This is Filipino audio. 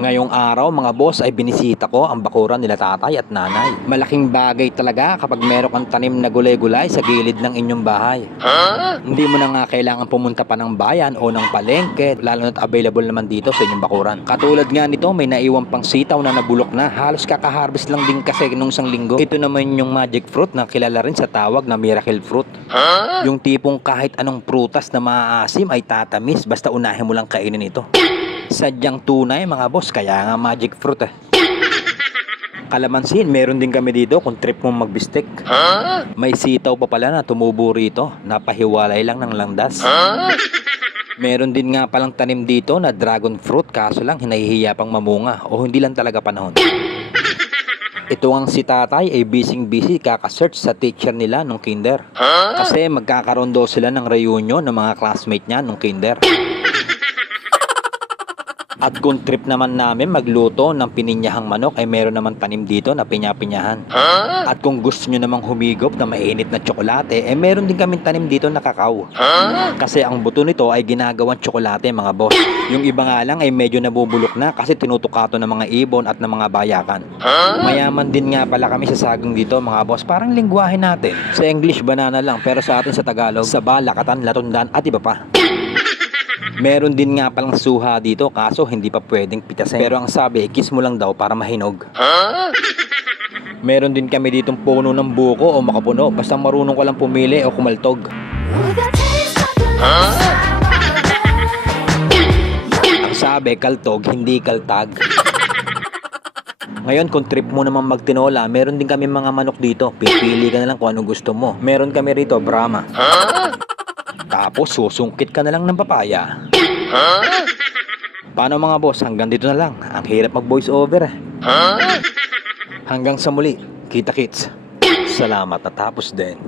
Ngayong araw mga boss ay binisita ko ang bakuran nila tatay at nanay. Malaking bagay talaga kapag meron kang tanim na gulay-gulay sa gilid ng inyong bahay. Hindi mo na nga kailangan pumunta pa ng bayan o ng palengke, lalo na't available naman dito sa inyong bakuran. Katulad nga nito, may naiwang pang sitaw na nabulok na, halos kakaharvest lang din kasi nung isang linggo. Ito naman yung magic fruit na kilala rin sa tawag na miracle fruit. Yung tipong kahit anong prutas na maaasim ay tatamis basta unahin mo lang kainin ito. Sadyang tunay mga boss, kaya nga magic fruit eh. Kalamansin, meron din kami dito kung trip mo magbistek. May sitaw pa pala na tumubo rito, napahiwalay lang ng langdas. Meron din nga palang tanim dito na dragon fruit kaso lang hinahihiya pang mamunga o hindi lang talaga panahon. Ito ang si tatay ay busy busy kaka-search sa teacher nila nung kinder. Kasi magkakaroon daw sila ng reunion ng mga classmate niya nung kinder. At kung trip naman namin magluto ng pininyahang manok ay meron naman tanim dito na pinya-pinyahan. At kung gusto nyo namang humigop na mainit na tsokolate, eh meron din kami tanim dito na kakao. Kasi ang buto nito ay ginagawang tsokolate mga boss. Yung iba nga lang ay medyo nabubulok na kasi tinutukato ng mga ibon at ng mga bayakan. Mayaman din nga pala kami sa saging dito mga boss. Parang lingwahe natin. Sa English banana lang pero sa atin sa Tagalog, saba, lakatan, latundan at iba pa. Meron din nga palang suha dito kaso hindi pa pwedeng pitasin. Pero ang sabi, kiss mo lang daw para mahinog. Meron din kami ditong puno ng buko o makapuno basta marunong ka lang pumili o kumaltog. The Ang sabi, kaltog, hindi kaltag. Ngayon, kung trip mo naman magtinola, meron din kami mga manok dito. Pipili ka na lang kung anong gusto mo. Meron kami rito, Brahma. Tapos, susungkit ka na lang ng papaya. Paano mga boss? Hanggang dito na lang. Ang hirap mag voice over eh. Hanggang sa muli. Kita kits. Salamat at tapos din.